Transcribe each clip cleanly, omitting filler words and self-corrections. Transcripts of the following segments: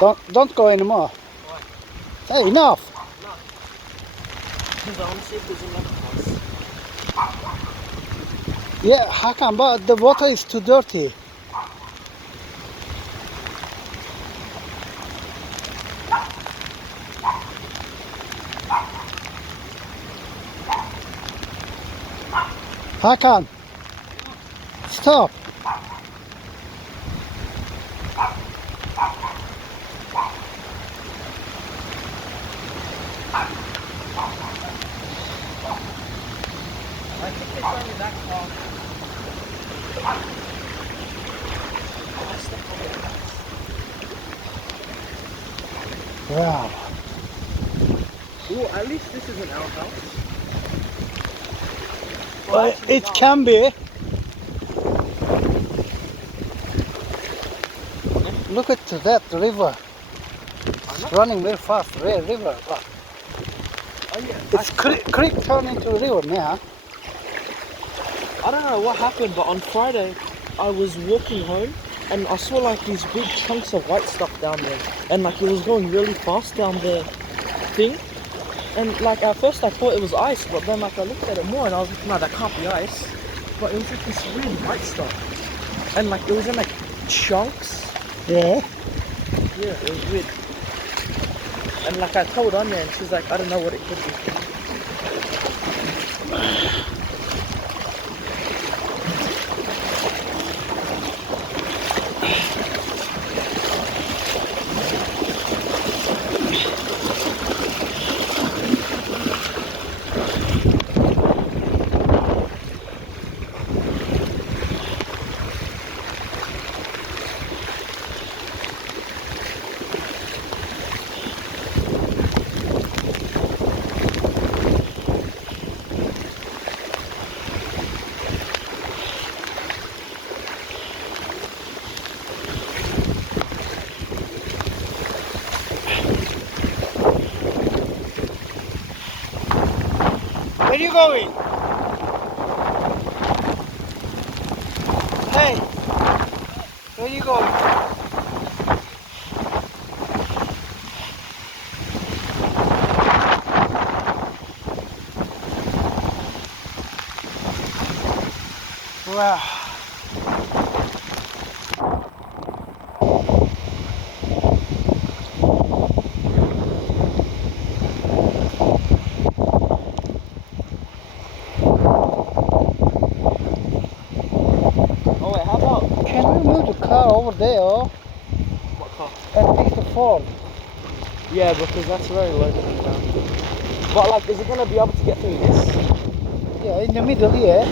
Don't go anymore. Why? Hey, enough. No. Because I want to see if there's another house. Yeah, how come? But the water is too dirty. Hakan, stop. I think it's only that far. Wow. Well, at least this isn't our house. Well, it can be. Look at that river. It's running very fast. River. Look. Oh yeah. It's creek turned into a river now. I don't know what happened, but on Friday I was walking home and I saw like these big chunks of white stuff down there, and like it was going really fast down the thing. And like at first I thought it was ice, but then like I looked at it more and I was like, no, that can't be ice. But it was like this weird white stuff, and like it was in like chunks. Yeah. Yeah, it was weird. And like I told Anya and she's like, I don't know what it could be. Where are you going? Hey, where are you going? Wow. Oh wait, how about Can we move the car over there what car? and pick the phone? Yeah, because that's very low to the ground. But like, is it gonna be able to get through this? Yeah, in the middle here.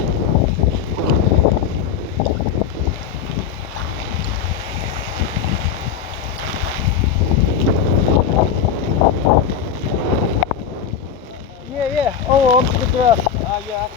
Yeah. Oh, onto the grass. Yeah.